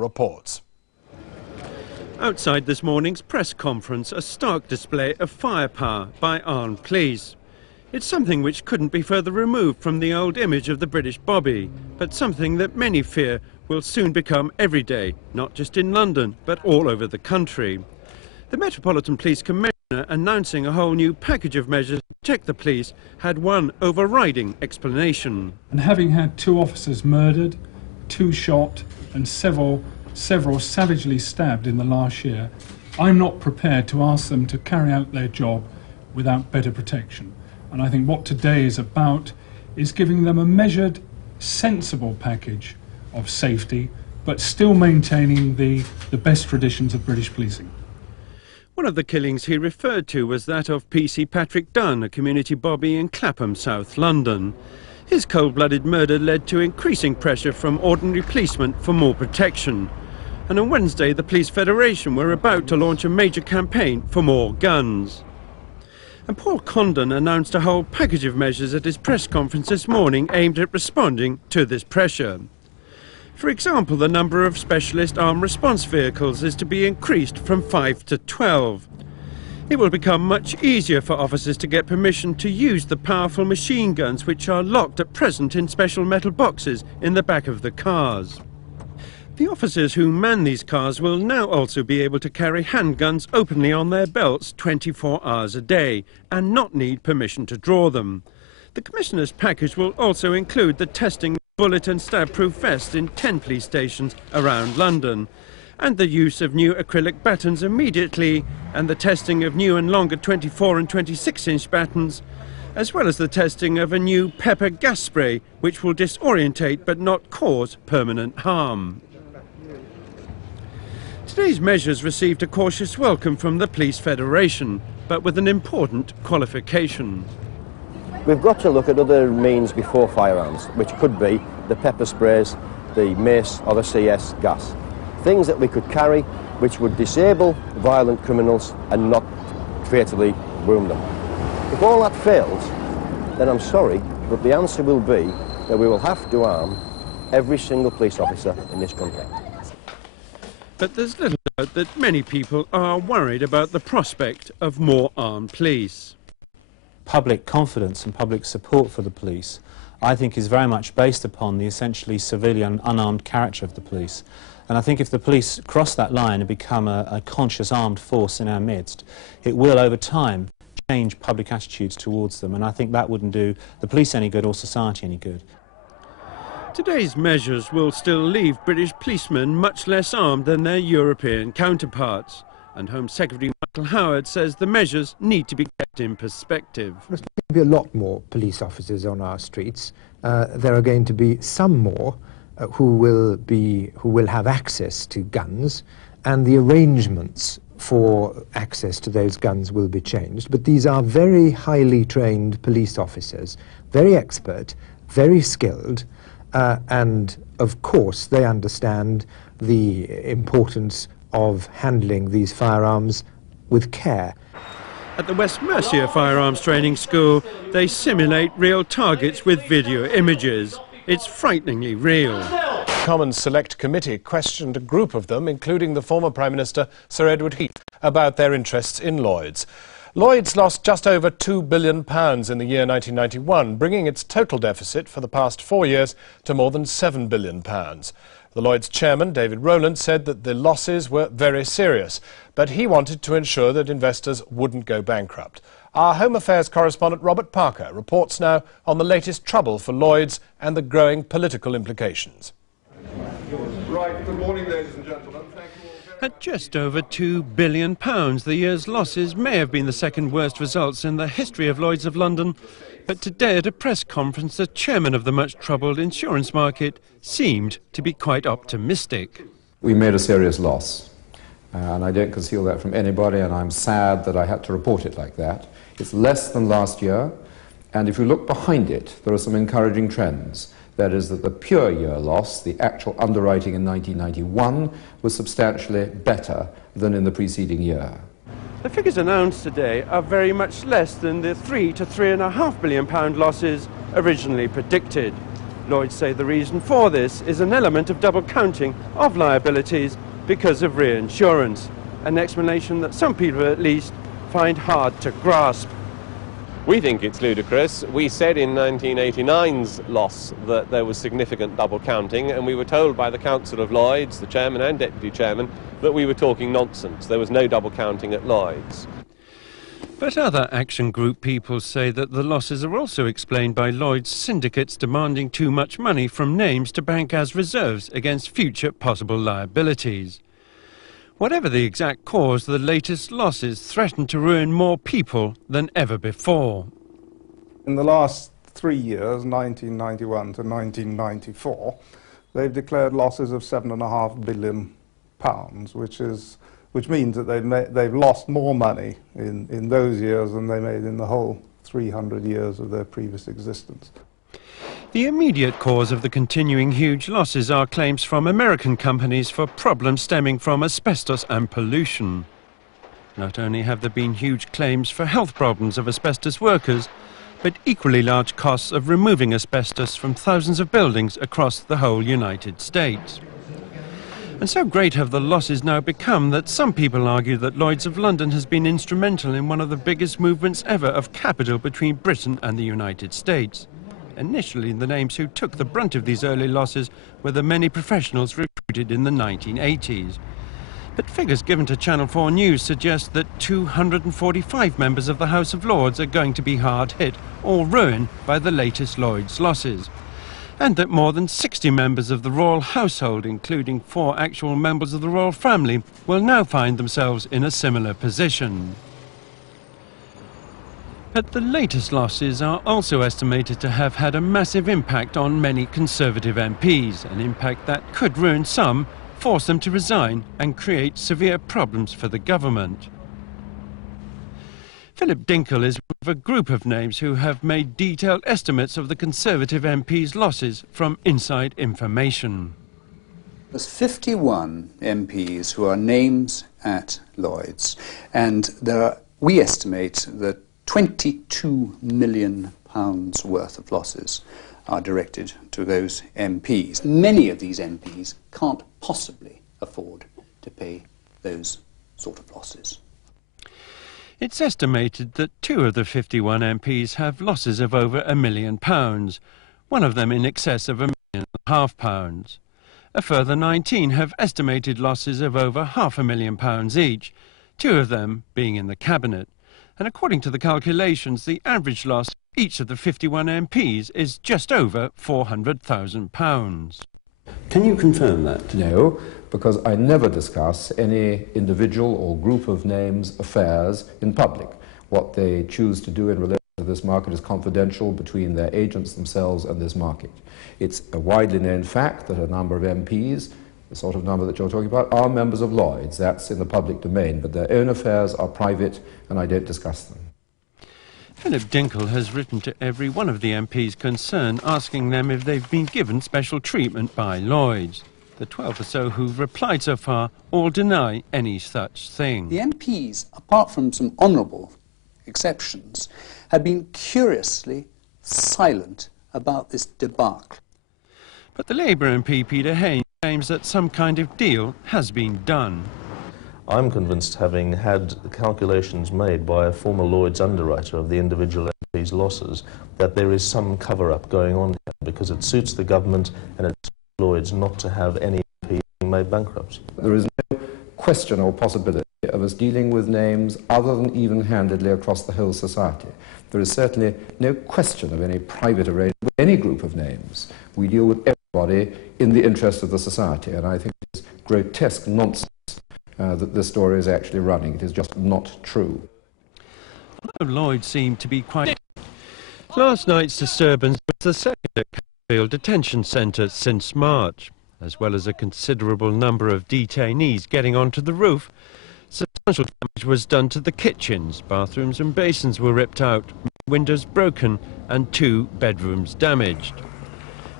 reports. Outside this morning's press conference, a stark display of firepower by armed police. It's something which couldn't be further removed from the old image of the British Bobby, but something that many fear will soon become everyday, not just in London, but all over the country. The Metropolitan Police Commissioner, announcing a whole new package of measures to protect the police, had one overriding explanation. And having had 2 officers murdered, 2 shot and several savagely stabbed in the last year, I'm not prepared to ask them to carry out their job without better protection. And I think what today is about is giving them a measured, sensible package of safety, but still maintaining the best traditions of British policing. One of the killings he referred to was that of PC Patrick Dunn, a community bobby in Clapham, South London. His cold-blooded murder led to increasing pressure from ordinary policemen for more protection. And on Wednesday, the Police Federation were about to launch a major campaign for more guns. And Paul Condon announced a whole package of measures at his press conference this morning aimed at responding to this pressure. For example, the number of specialist armed response vehicles is to be increased from 5 to 12. It will become much easier for officers to get permission to use the powerful machine guns which are locked at present in special metal boxes in the back of the cars. The officers who man these cars will now also be able to carry handguns openly on their belts 24 hours a day and not need permission to draw them. The Commissioner's package will also include the testing of bullet and stab-proof vests in 10 police stations around London, and the use of new acrylic batons immediately, and the testing of new and longer 24 and 26-inch batons, as well as the testing of a new pepper gas spray which will disorientate but not cause permanent harm. Today's measures received a cautious welcome from the Police Federation, but with an important qualification. We've got to look at other means before firearms, which could be the pepper sprays, the mace or the CS gas. Things that we could carry which would disable violent criminals and not fatally wound them. If all that fails, then I'm sorry, but the answer will be that we will have to arm every single police officer in this country. But there's little doubt that many people are worried about the prospect of more armed police. Public confidence and public support for the police, I think, is very much based upon the essentially civilian, unarmed character of the police. And I think if the police cross that line and become a conscious armed force in our midst, it will, over time, change public attitudes towards them. And I think that wouldn't do the police any good or society any good. Today's measures will still leave British policemen much less armed than their European counterparts. And Home Secretary Michael Howard says the measures need to be kept in perspective. There's going to be a lot more police officers on our streets. There are going to be some more who will have access to guns, and the arrangements for access to those guns will be changed. But these are very highly trained police officers, very expert, very skilled, and of course they understand the importance of handling these firearms with care. At the West Mercia Firearms Training School, they simulate real targets with video images. It's frighteningly real. Commons Select Committee questioned a group of them, including the former Prime Minister Sir Edward Heath, about their interests in Lloyds. Lloyds lost just over £2 billion in the year 1991, bringing its total deficit for the past 4 years to more than £7 billion. The Lloyds chairman, David Rowland, said that the losses were very serious, but he wanted to ensure that investors wouldn't go bankrupt. Our Home Affairs correspondent Robert Parker reports now on the latest trouble for Lloyds and the growing political implications. Right, good morning, ladies and gentlemen. At just over £2 billion, the year's losses may have been the second worst results in the history of Lloyds of London. But today at a press conference, the chairman of the much-troubled insurance market seemed to be quite optimistic. We made a serious loss, and I don't conceal that from anybody, and I'm sad that I had to report it like that. It's less than last year, and if you look behind it, there are some encouraging trends. That is that the pure year loss, the actual underwriting in 1991, was substantially better than in the preceding year. The figures announced today are very much less than the £3 to £3.5 billion losses originally predicted. Lloyds say the reason for this is an element of double counting of liabilities because of reinsurance, an explanation that some people at least find hard to grasp. We think it's ludicrous. We said in 1989's loss that there was significant double counting, and we were told by the Council of Lloyds, the chairman and deputy chairman, that we were talking nonsense. There was no double counting at Lloyds. But other Action Group people say that the losses are also explained by Lloyds syndicates demanding too much money from names to bank as reserves against future possible liabilities. Whatever the exact cause, the latest losses threaten to ruin more people than ever before. In the last 3 years, 1991 to 1994, they've declared losses of £7.5 billion, which means that they've lost more money in those years than they made in the whole 300 years of their previous existence. The immediate cause of the continuing huge losses are claims from American companies for problems stemming from asbestos and pollution. Not only have there been huge claims for health problems of asbestos workers, but equally large costs of removing asbestos from thousands of buildings across the whole United States. And so great have the losses now become that some people argue that Lloyds of London has been instrumental in one of the biggest movements ever of capital between Britain and the United States. Initially, the names who took the brunt of these early losses were the many professionals recruited in the 1980s. But figures given to Channel 4 News suggest that 245 members of the House of Lords are going to be hard hit or ruined by the latest Lloyds losses, and that more than 60 members of the royal household, including 4 actual members of the royal family, will now find themselves in a similar position. But the latest losses are also estimated to have had a massive impact on many Conservative MPs, an impact that could ruin some, force them to resign and create severe problems for the government. Philip Dinkle is one of a group of names who have made detailed estimates of the Conservative MPs' losses from inside information. There's 51 MPs who are names at Lloyds, and we estimate that £22 million worth of losses are directed to those MPs. Many of these MPs can't possibly afford to pay those sort of losses. It's estimated that 2 of the 51 MPs have losses of over £1 million, one of them in excess of £1.5 million. A further 19 have estimated losses of over £500,000 each, 2 of them being in the Cabinet. And according to the calculations, the average loss of each of the 51 MPs is just over £400,000. Can you confirm that? No, because I never discuss any individual or group of names' affairs in public. What they choose to do in relation to this market is confidential between their agents themselves and this market. It's a widely known fact that a number of MPs, the sort of number that you're talking about, are members of Lloyds. That's in the public domain, but their own affairs are private and I don't discuss them. Philip Dinkle has written to every one of the MPs concerned, asking them if they've been given special treatment by Lloyds. The 12 or so who've replied so far all deny any such thing. The MPs, apart from some honourable exceptions, have been curiously silent about this debacle. But the Labour MP Peter Haynes claims that some kind of deal has been done. I'm convinced, having had calculations made by a former Lloyds underwriter of the individual MP's losses, that there is some cover-up going on here because it suits the government and it suits Lloyds not to have any MP being made bankrupt. There is no question or possibility of us dealing with names other than even-handedly across the whole society. There is certainly no question of any private arrangement with any group of names. We deal with everybody in the interest of the society, and I think it's grotesque nonsense that this story is actually running. It is just not true. Although Lloyd seemed to be quite... Last night's disturbance was the second at Catfield Detention Centre since March. As well as a considerable number of detainees getting onto the roof, substantial damage was done to the kitchens. Bathrooms and basins were ripped out, windows broken and 2 bedrooms damaged.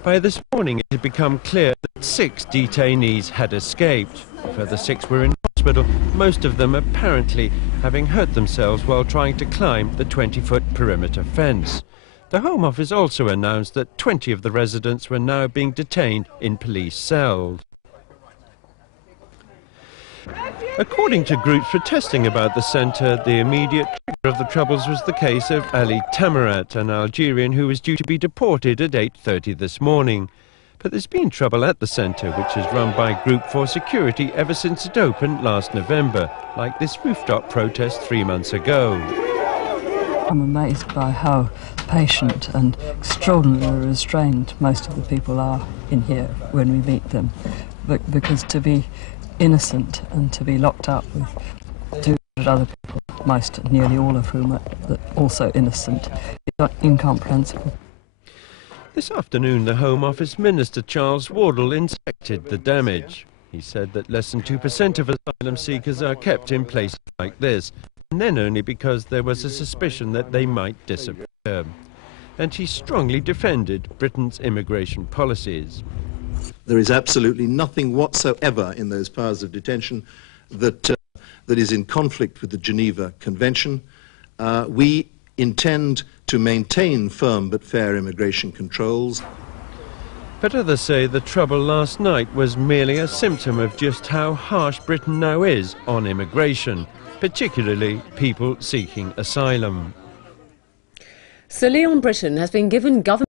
By this morning it had become clear that 6 detainees had escaped. A further 6 were in hospital, most of them apparently having hurt themselves while trying to climb the 20-foot perimeter fence. The Home Office also announced that 20 of the residents were now being detained in police cells. According to groups protesting about the centre, the immediate trigger of the troubles was the case of Ali Tamarat, an Algerian who was due to be deported at 8:30 this morning. But there's been trouble at the centre, which is run by Group for Security ever since it opened last November, like this rooftop protest 3 months ago. I'm amazed by how patient and extraordinarily restrained most of the people are in here when we meet them. But because to be innocent and to be locked up with 200 other people, nearly all of whom are also innocent, is incomprehensible. This afternoon, the Home Office Minister Charles Wardle inspected the damage. He said that less than 2% of asylum seekers are kept in places like this, and then only because there was a suspicion that they might disappear. And he strongly defended Britain's immigration policies. There is absolutely nothing whatsoever in those powers of detention that is in conflict with the Geneva Convention. We intend to maintain firm but fair immigration controls. But others say the trouble last night was merely a symptom of just how harsh Britain now is on immigration, particularly people seeking asylum. Sir Leon Britton has been given government